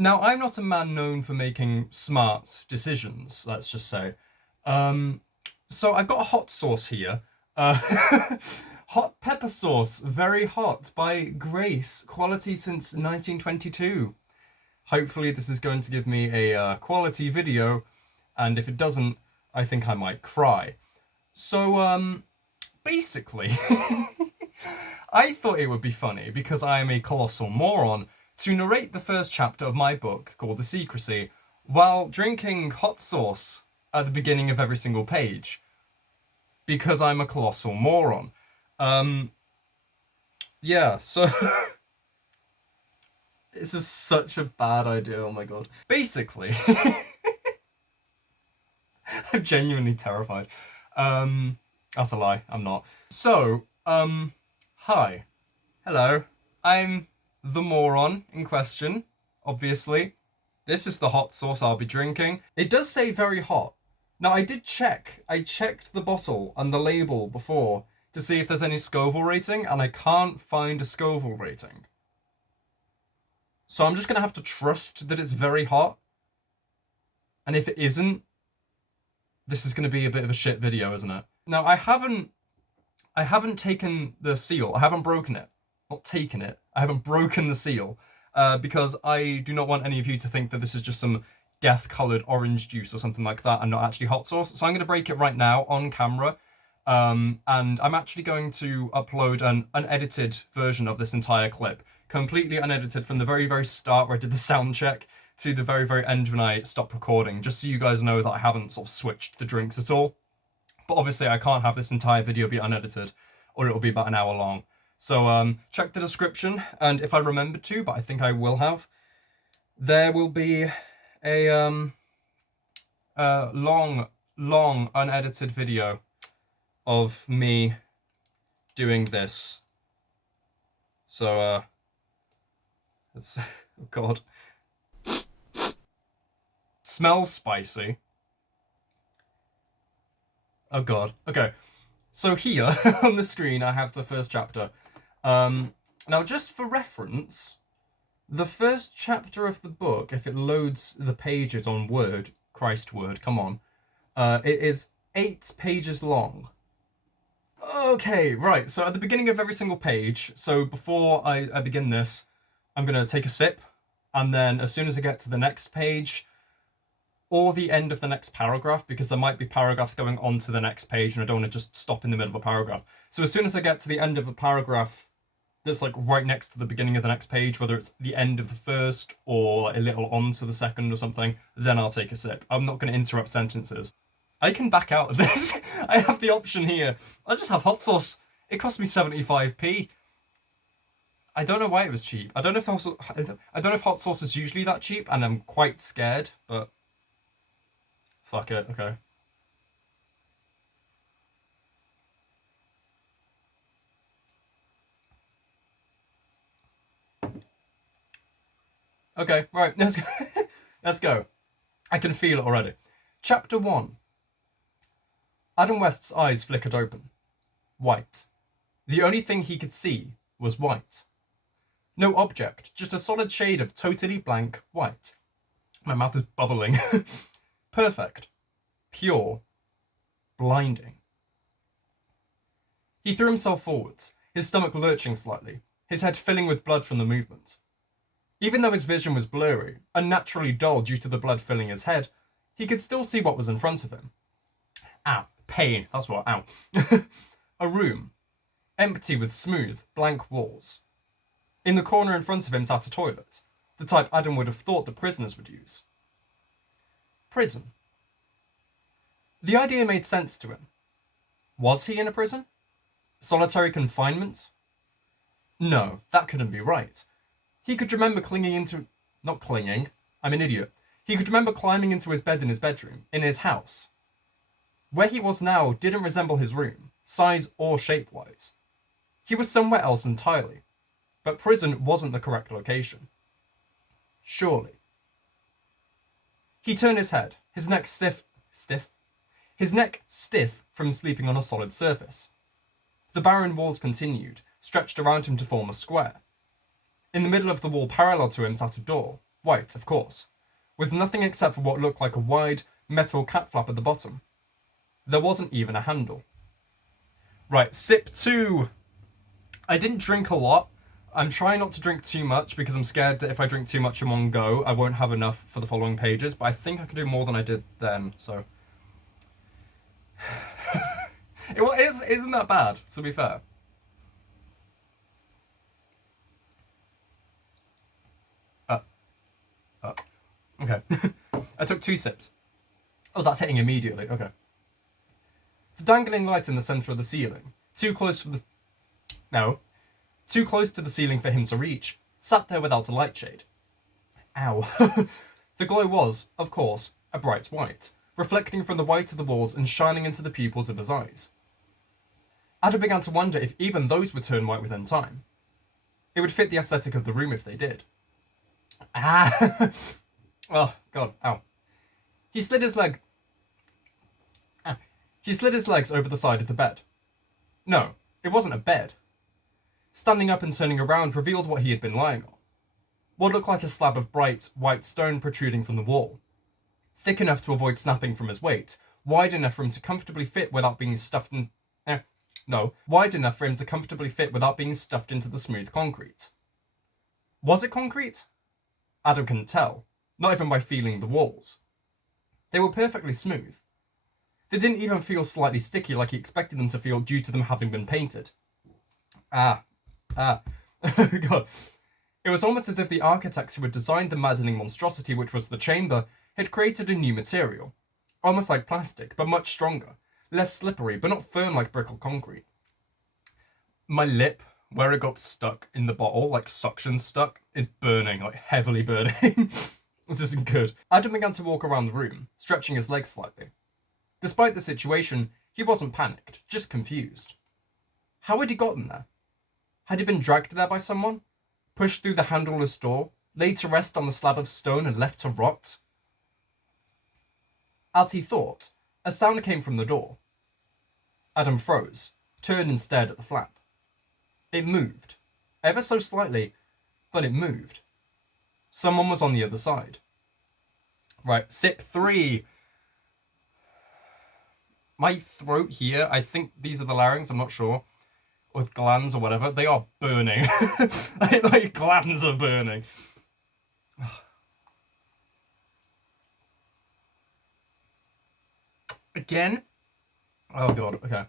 Now, I'm not a man known for making smart decisions, let's just say. So I've got a hot sauce here. Hot pepper sauce, very hot, by Grace, quality since 1922. Hopefully this is going to give me a quality video, and if it doesn't, I think I might cry. So, basically, I thought it would be funny, because I am a colossal moron, to narrate the first chapter of my book, called The Secrecy, while drinking hot sauce at the beginning of every single page. Because I'm a colossal moron. Yeah, so... This is such a bad idea, oh my god. Basically, I'm genuinely terrified. That's a lie, I'm not. So, hi. Hello. I'm the moron in question, obviously. This is the hot sauce I'll be drinking. It does say very hot. Now, I did check. I checked the bottle and the label before to see if there's any Scoville rating, and I can't find a Scoville rating. So I'm just going to have to trust that it's very hot. And if it isn't, this is going to be a bit of a shit video, isn't it? Now, I haven't taken the seal. I haven't broken it. Not taken it. I haven't broken the seal. Because I do not want any of you to think that this is just some death-coloured orange juice or something like that and not actually hot sauce. So I'm going to break it right now on camera. And I'm actually going to upload an unedited version of this entire clip. Completely unedited from the very, very start where I did the sound check to the very, very end when I stopped recording, just so you guys know that I haven't sort of switched the drinks at all. But obviously I can't have this entire video be unedited, or it'll be about an hour long. So check the description, and if I remember to, but I think I will have, there will be a long, long unedited video of me doing this. So, oh god. Smells spicy. Oh god. Okay. So here, on the screen, I have the first chapter. Now, just for reference, the first chapter of the book, if it loads the pages on Word, Christ Word, come on, it is 8 pages long. Okay, right, so at the beginning of every single page, so before I begin this, I'm going to take a sip, and then as soon as I get to the next page, or the end of the next paragraph, because there might be paragraphs going on to the next page, and I don't want to just stop in the middle of a paragraph. So as soon as I get to the end of a paragraph that's like right next to the beginning of the next page, whether it's the end of the first or like a little on to the second or something, then I'll take a sip. I'm not going to interrupt sentences. I can back out of this. I have the option here. I'll just have hot sauce. It cost me 75p. I don't know why it was cheap. I don't know if hot sauce is usually that cheap, and I'm quite scared, but fuck it, okay. Okay, right, let's go. Let's go. I can feel it already. Chapter 1. Adam West's eyes flickered open. White. The only thing he could see was white. No object, just a solid shade of totally blank white. My mouth is bubbling. Perfect. Pure. Blinding. He threw himself forwards, his stomach lurching slightly, his head filling with blood from the movement. Even though his vision was blurry, unnaturally dull due to the blood filling his head, he could still see what was in front of him. Ow. Pain. That's what. Ow. A room. Empty with smooth, blank walls. In the corner in front of him sat a toilet, the type Adam would have thought the prisoners would use. Prison. The idea made sense to him. Was he in a prison? Solitary confinement? No, that couldn't be right. He could remember not clinging, I'm an idiot. He could remember climbing into his bed in his bedroom, in his house. Where he was now didn't resemble his room, size or shape-wise. He was somewhere else entirely, but prison wasn't the correct location. Surely. He turned his head, his neck stiff from sleeping on a solid surface. The barren walls continued, stretched around him to form a square. In the middle of the wall parallel to him sat a door, White, of course, with nothing except for what looked like a wide metal cat flap at the bottom. There wasn't even a handle. Right, sip 2. I didn't drink a lot. I'm trying not to drink too much because I'm scared that if I drink too much in one go, I won't have enough for the following pages, but I think I can do more than I did then, so. It isn't that bad, to be fair. Okay. I took 2 sips. Oh, that's hitting immediately. Okay. The dangling light in the centre of the ceiling, too close to the ceiling for him to reach, sat there without a light shade. Ow. The glow was, of course, a bright white, reflecting from the white of the walls and shining into the pupils of his eyes. Adam began to wonder if even those would turn white within time. It would fit the aesthetic of the room if they did. Ah! Oh, God, ow. He slid his legs over the side of the bed. No, it wasn't a bed. Standing up and turning around revealed what he had been lying on. What looked like a slab of bright, white stone protruding from the wall. Thick enough to avoid snapping from his weight, wide enough for him to comfortably fit without being stuffed in... wide enough for him to comfortably fit without being stuffed into the smooth concrete. Was it concrete? Adam couldn't tell, not even by feeling the walls. They were perfectly smooth. They didn't even feel slightly sticky like he expected them to feel due to them having been painted. God. It was almost as if the architects who had designed the maddening monstrosity which was the chamber had created a new material, almost like plastic, but much stronger, less slippery, but not firm like brick or concrete. My lip, where it got stuck in the bottle, like suction stuck, is burning, like heavily burning. This isn't good. Adam began to walk around the room, stretching his legs slightly. Despite the situation, he wasn't panicked, just confused. How had he gotten there? Had he been dragged there by someone? Pushed through the handleless door, laid to rest on the slab of stone and left to rot? As he thought, a sound came from the door. Adam froze, turned and stared at the flap. It moved, ever so slightly, but it moved. Someone was on the other side. Right, sip 3. My throat here, I think these are the larynx, I'm not sure. Or glands or whatever, they are burning. My glands are burning. Again? Oh God, okay.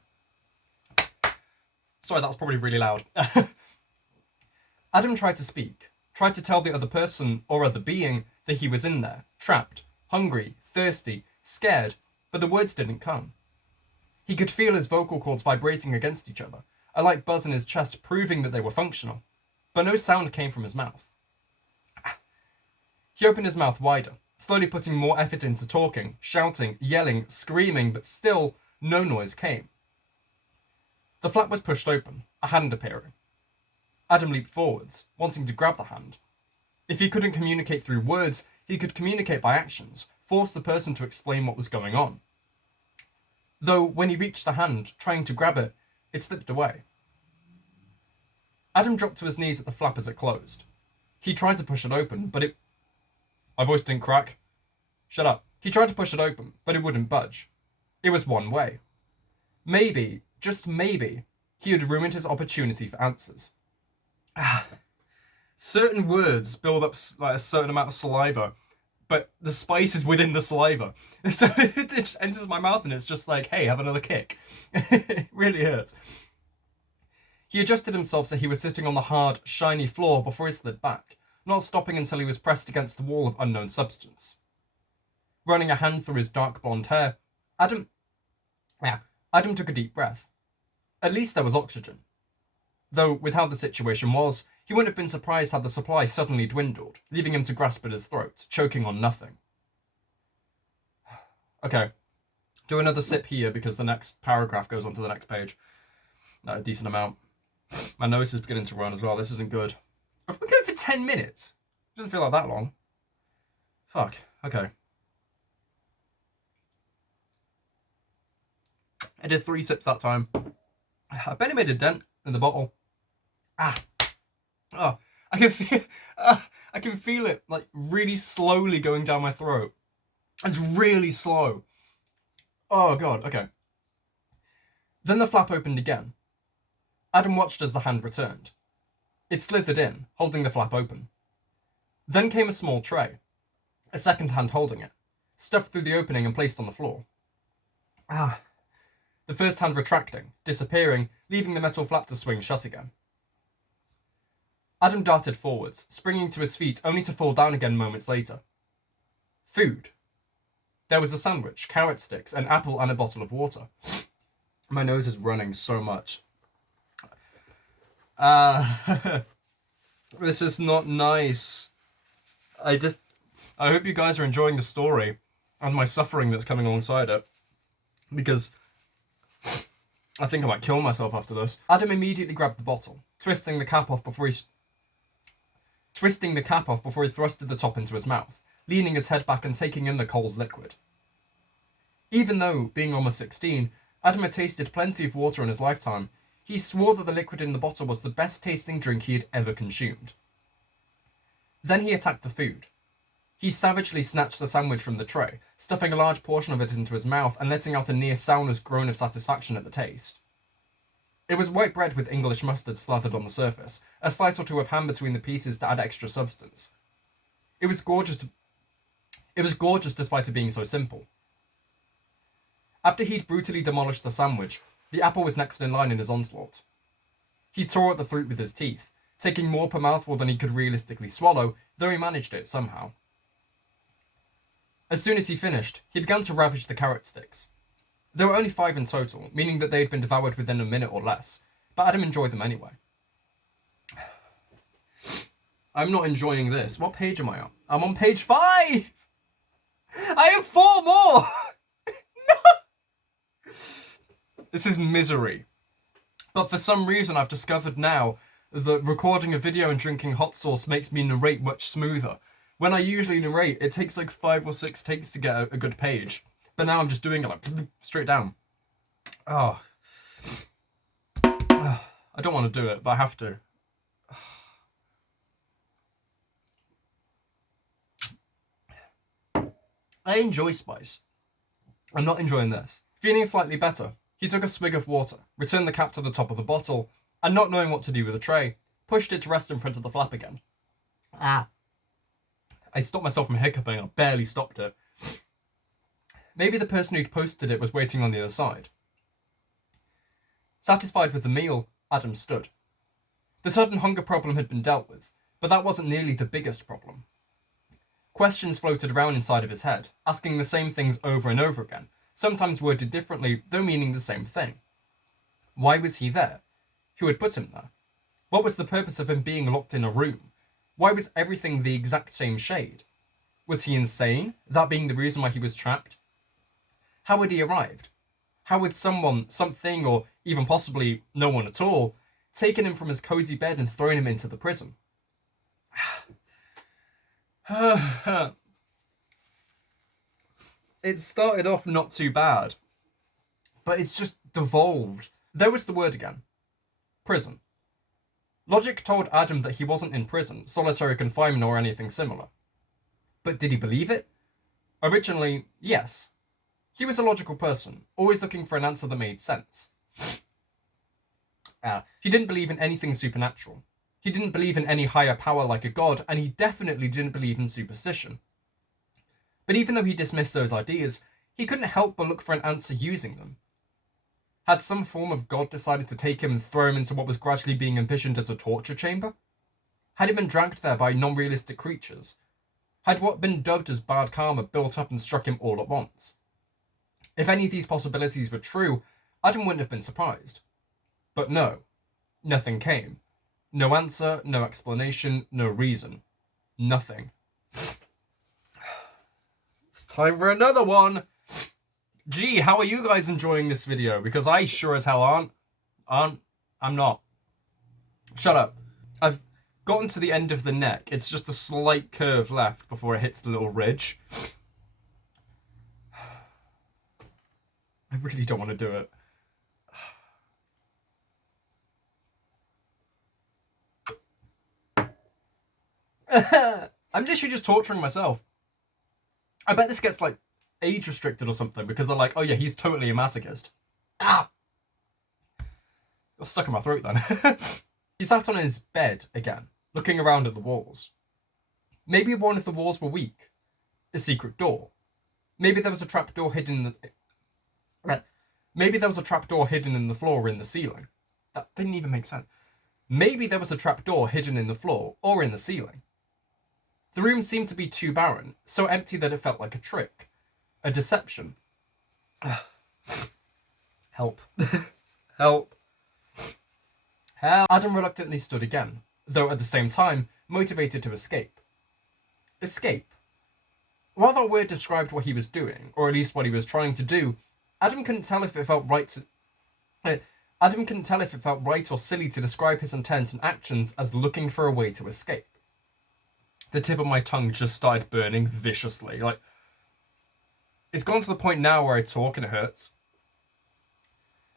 Sorry, that was probably really loud. Adam tried to speak, tried to tell the other person or other being that he was in there, trapped, hungry, thirsty, scared, but the words didn't come. He could feel his vocal cords vibrating against each other, a light buzz in his chest proving that they were functional, but no sound came from his mouth. He opened his mouth wider, slowly putting more effort into talking, shouting, yelling, screaming, but still no noise came. The flap was pushed open, a hand appearing. Adam leaped forwards, wanting to grab the hand. If he couldn't communicate through words, he could communicate by actions, force the person to explain what was going on. Though, when he reached the hand, trying to grab it, it slipped away. Adam dropped to his knees at the flap as it closed. He tried to push it open, but it... My voice didn't crack. Shut up. He tried to push it open, but it wouldn't budge. It was one way. Maybe, just maybe, he had ruined his opportunity for answers. Certain words build up like a certain amount of saliva, but the spice is within the saliva. So it just enters my mouth and it's just like, hey, have another kick. It really hurts. He adjusted himself so he was sitting on the hard, shiny floor before he slid back, not stopping until he was pressed against the wall of unknown substance. Running a hand through his dark blonde hair, Adam took a deep breath. At least there was oxygen. Though, with how the situation was, he wouldn't have been surprised had the supply suddenly dwindled, leaving him to grasp at his throat, choking on nothing. Okay, do another sip here because the next paragraph goes on to the next page. A decent amount. My nose is beginning to run as well, this isn't good. I've been going for 10 minutes. It doesn't feel like that long. Fuck, okay. I did 3 sips that time. I barely made a dent in the bottle. Oh, I can feel. I can feel it like really slowly going down my throat. It's really slow. Oh god, okay. Then the flap opened again. Adam watched as the hand returned. It slithered in, holding the flap open. Then came a small tray, a second hand holding it, stuffed through the opening and placed on the floor. The first hand retracting, disappearing, leaving the metal flap to swing shut again. Adam darted forwards, springing to his feet only to fall down again moments later. Food. There was a sandwich, carrot sticks, an apple and a bottle of water. My nose is running so much. This is not nice. I hope you guys are enjoying the story and my suffering that's coming alongside it. Because I think I might kill myself after this. Adam immediately grabbed the bottle, twisting the cap off before he thrusted the top into his mouth, leaning his head back and taking in the cold liquid. Even though, being almost 16, Adam had tasted plenty of water in his lifetime, he swore that the liquid in the bottle was the best tasting drink he had ever consumed. Then he attacked the food. He savagely snatched the sandwich from the tray, stuffing a large portion of it into his mouth and letting out a near soundless groan of satisfaction at the taste. It was white bread with English mustard slathered on the surface, a slice or two of ham between the pieces to add extra substance. It was gorgeous despite it being so simple. After he'd brutally demolished the sandwich, the apple was next in line in his onslaught. He tore at the fruit with his teeth, taking more per mouthful than he could realistically swallow, though he managed it somehow. As soon as he finished, he began to ravage the carrot sticks. There were only 5 in total, meaning that they had been devoured within a minute or less, but Adam enjoyed them anyway. I'm not enjoying this. What page am I on? I'm on page 5! I have 4 more! No! This is misery. But for some reason I've discovered now that recording a video and drinking hot sauce makes me narrate much smoother. When I usually narrate, it takes like 5 or 6 takes to get a good page. But now I'm just doing it like straight down. Oh. I don't want to do it, but I have to. I enjoy spice. I'm not enjoying this. Feeling slightly better, he took a swig of water, returned the cap to the top of the bottle, and not knowing what to do with the tray, pushed it to rest in front of the flap again. I stopped myself from hiccuping, I barely stopped it. Maybe the person who'd posted it was waiting on the other side. Satisfied with the meal, Adam stood. The sudden hunger problem had been dealt with, but that wasn't nearly the biggest problem. Questions floated around inside of his head, asking the same things over and over again, sometimes worded differently, though meaning the same thing. Why was he there? Who had put him there? What was the purpose of him being locked in a room? Why was everything the exact same shade? Was he insane, that being the reason why he was trapped? How had he arrived? How had someone, something, or even possibly no one at all, taken him from his cozy bed and thrown him into the prison? It started off not too bad, but it's just devolved. There was the word again. Prison. Logic told Adam that he wasn't in prison, solitary confinement or anything similar. But did he believe it? Originally, yes. He was a logical person, always looking for an answer that made sense. He didn't believe in anything supernatural. He didn't believe in any higher power like a god, and he definitely didn't believe in superstition. But even though he dismissed those ideas, he couldn't help but look for an answer using them. Had some form of god decided to take him and throw him into what was gradually being envisioned as a torture chamber? Had he been dragged there by non-realistic creatures? Had what been dubbed as bad karma built up and struck him all at once? If any of these possibilities were true, Adam wouldn't have been surprised. But no, nothing came. No answer, no explanation, no reason. Nothing. It's time for another one! Gee, how are you guys enjoying this video? Because I sure as hell aren't. I'm not. Shut up. I've gotten to the end of the neck. It's just a slight curve left before it hits the little ridge. I really don't want to do it. I'm literally just torturing myself. I bet this gets, like, age restricted or something because they're like, oh yeah, he's totally a masochist. Ah! Got stuck in my throat then. He sat on his bed again, looking around at the walls. Maybe one of the walls were weak. A secret door. Maybe there was a trapdoor hidden in the... Maybe there was a trapdoor hidden in the floor or in the ceiling. That didn't even make sense. Maybe there was a trapdoor hidden in the floor or in the ceiling. The room seemed to be too barren, so empty that it felt like a trick. A deception. Help. Help. Help. Adam reluctantly stood again, though at the same time motivated to escape. Escape. While that word described what he was doing, or at least what he was trying to do, Adam couldn't tell if it felt right or silly to describe his intent and actions as looking for a way to escape. The tip of my tongue just started burning viciously. Like, it's gone to the point now where I talk and it hurts.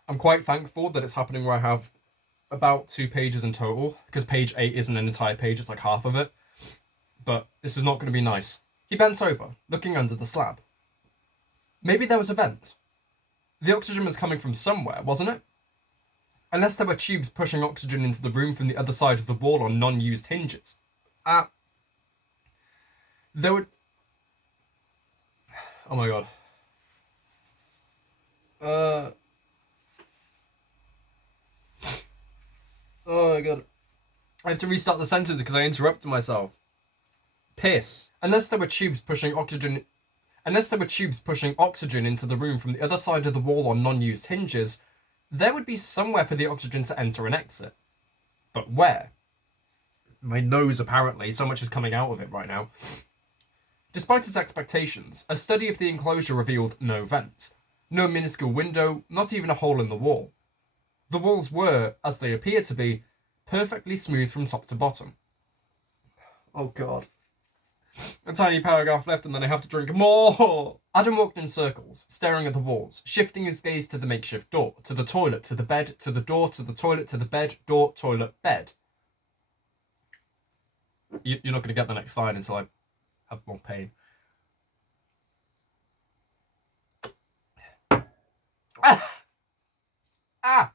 I'm quite thankful that it's happening where I have about 2 pages in total, because page 8 isn't an entire page, it's like half of it. But this is not going to be nice. He bent over, looking under the slab. Maybe there was a vent. The oxygen was coming from somewhere, wasn't it? Unless there were tubes pushing oxygen into the room from the other side of the wall on non-used hinges. There would... Oh my god. Oh my god. I have to restart the sentence because I interrupted myself. Piss. Unless there were tubes pushing oxygen into the room from the other side of the wall on non-used hinges, there would be somewhere for the oxygen to enter and exit. But where? My nose, apparently. So much is coming out of it right now. Despite his expectations, a study of the enclosure revealed no vent. No minuscule window, not even a hole in the wall. The walls were, as they appeared to be, perfectly smooth from top to bottom. Oh god. A tiny paragraph left and then I have to drink more! Adam walked in circles, staring at the walls, shifting his gaze to the makeshift door, to the toilet, to the bed, to the door, to the toilet, to the bed, door, toilet, bed. You're not going to get the next line until I have more pain. Ah!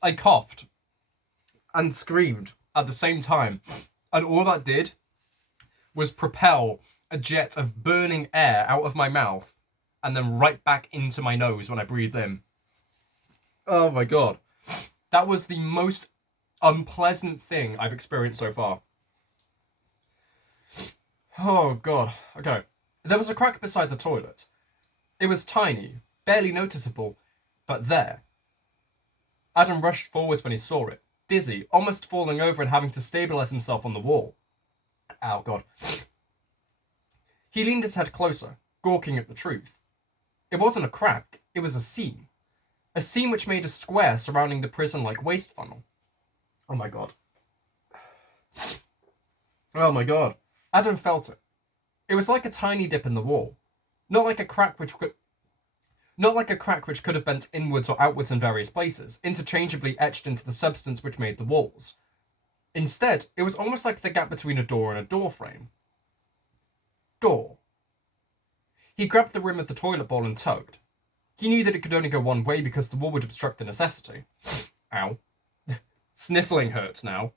I coughed and screamed at the same time, and all that did was propel a jet of burning air out of my mouth and then right back into my nose when I breathed in. Oh my god. That was the most unpleasant thing I've experienced so far. Oh god. Okay. There was a crack beside the toilet. It was tiny, barely noticeable, but there. Adam rushed forwards when he saw it, dizzy, almost falling over and having to stabilize himself on the wall. Ow, god. He leaned his head closer, gawking at the truth. It wasn't a crack, it was a seam. A seam which made a square surrounding the prison-like waste funnel. Oh my god. Oh my god. Adam felt it. It was like a tiny dip in the wall. Not like a crack which could have bent inwards or outwards in various places, interchangeably etched into the substance which made the walls. Instead, it was almost like the gap between a door and a door frame. Door. He grabbed the rim of the toilet bowl and tugged. He knew that it could only go one way because the wall would obstruct the necessity. Ow. Sniffling hurts now.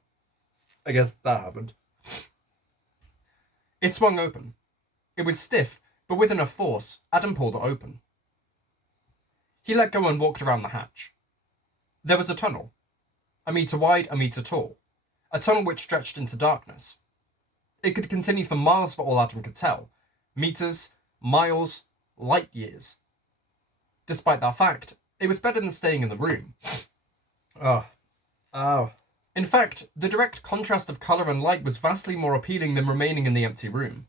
I guess that happened. It swung open. It was stiff, but with enough force, Adam pulled it open. He let go and walked around the hatch. There was a tunnel. 1 meter wide, 1 meter tall. A tunnel which stretched into darkness. It could continue for miles for all Adam could tell. Meters, miles, light years. Despite that fact, it was better than staying in the room. Oh. In fact, the direct contrast of colour and light was vastly more appealing than remaining in the empty room.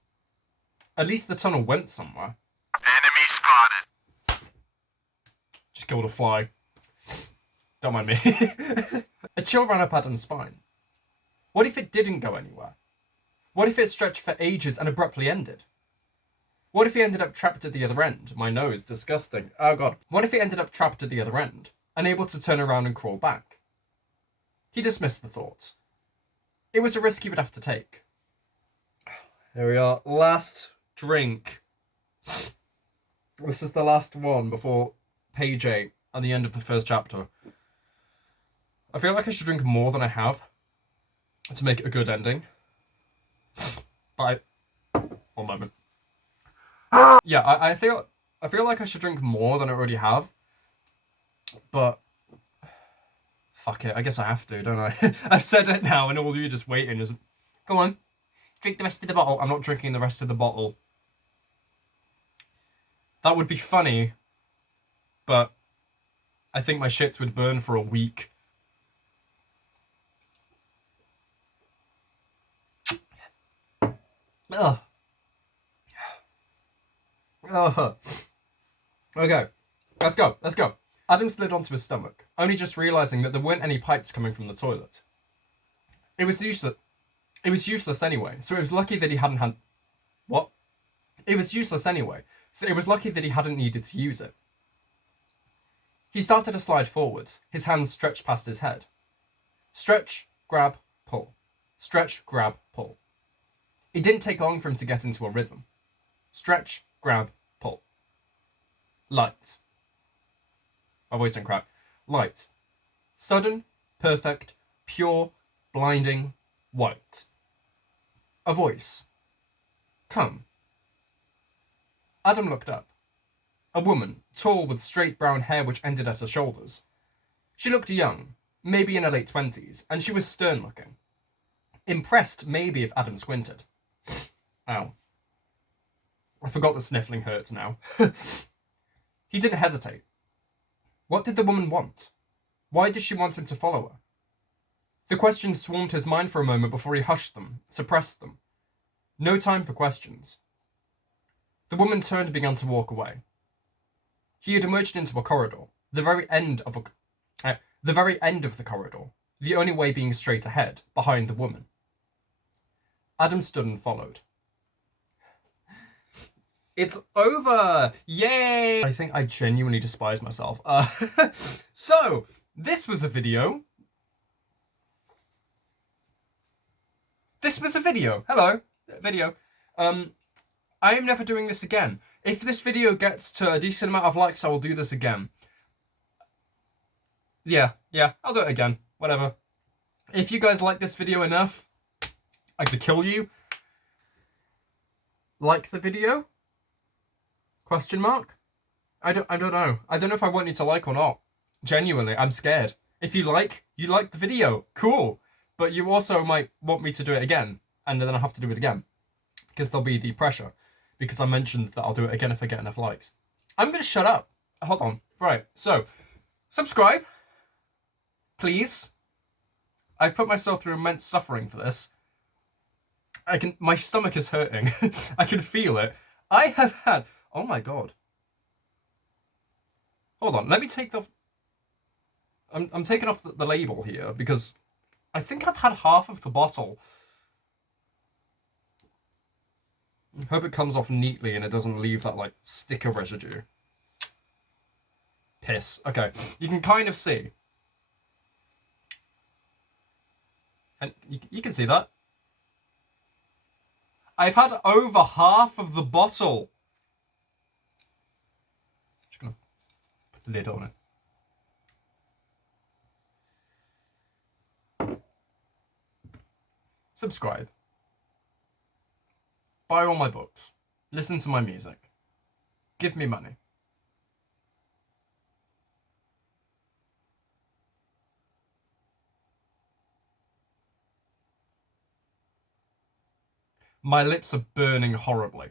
At least the tunnel went somewhere. Enemy spotted. Just killed a fly. Don't mind me. A chill ran up Adam's spine. What if it didn't go anywhere? What if it stretched for ages and abruptly ended? What if he ended up trapped at the other end? My nose, disgusting. Oh god. What if he ended up trapped at the other end, unable to turn around and crawl back? He dismissed the thoughts. It was a risk he would have to take. Here we are. Last drink. This is the last one before page 8 at the end of the first chapter. I feel like I should drink more than I have to make a good ending. But one moment. Yeah, I feel like I should drink more than I already have. But fuck it, I guess I have to, don't I? I've said it now, and all of you just waiting. Just go on, drink the rest of the bottle. I'm not drinking the rest of the bottle. That would be funny, but I think my shits would burn for a week. Ugh. Ugh. Okay, let's go. Adam slid onto his stomach, only just realising that there weren't any pipes coming from the toilet. It was useless anyway, so it was lucky that he hadn't had... What? It was useless anyway, so it was lucky that he hadn't needed to use it. He started to slide forwards, his hands stretched past his head. Stretch, grab, pull. Stretch, grab, pull. It didn't take long for him to get into a rhythm. Stretch, grab, pull. Light. My voice don't crack. Light. Sudden, perfect, pure, blinding, white. A voice. Come. Adam looked up. A woman, tall with straight brown hair which ended at her shoulders. She looked young, maybe in her late 20s, and she was stern-looking. Impressed, maybe, if Adam squinted. Ow. I forgot that sniffling hurts now. He didn't hesitate. What did the woman want? Why did she want him to follow her? The questions swarmed his mind for a moment before he hushed them, suppressed them. No time for questions. The woman turned and began to walk away. He had emerged into a corridor, the very end of the corridor, the only way being straight ahead, behind the woman. Adam stood and followed. It's over! Yay! I think I genuinely despise myself. So, this was a video. Hello, video. I am never doing this again. If this video gets to a decent amount of likes, I will do this again. Yeah, I'll do it again. Whatever. If you guys like this video enough, I could kill you. Like the video? Question mark? I don't know. I don't know if I want you to like or not. Genuinely, I'm scared. If you like the video. Cool. But you also might want me to do it again, and then I'll have to do it again. Because there'll be the pressure. Because I mentioned that I'll do it again if I get enough likes. I'm going to shut up. Hold on. Right, so, subscribe. Please. I've put myself through immense suffering for this. My stomach is hurting. I can feel it. I have had... Oh my god. Hold on, let me take off... I'm taking off the label here, because I think I've had half of the bottle. Hope it comes off neatly and it doesn't leave that, like, sticker residue. Piss. Okay, you can kind of see. And you can see that. I've had over half of the bottle. Just gonna put the lid on it. Subscribe. Buy all my books. Listen to my music. Give me money. My lips are burning horribly.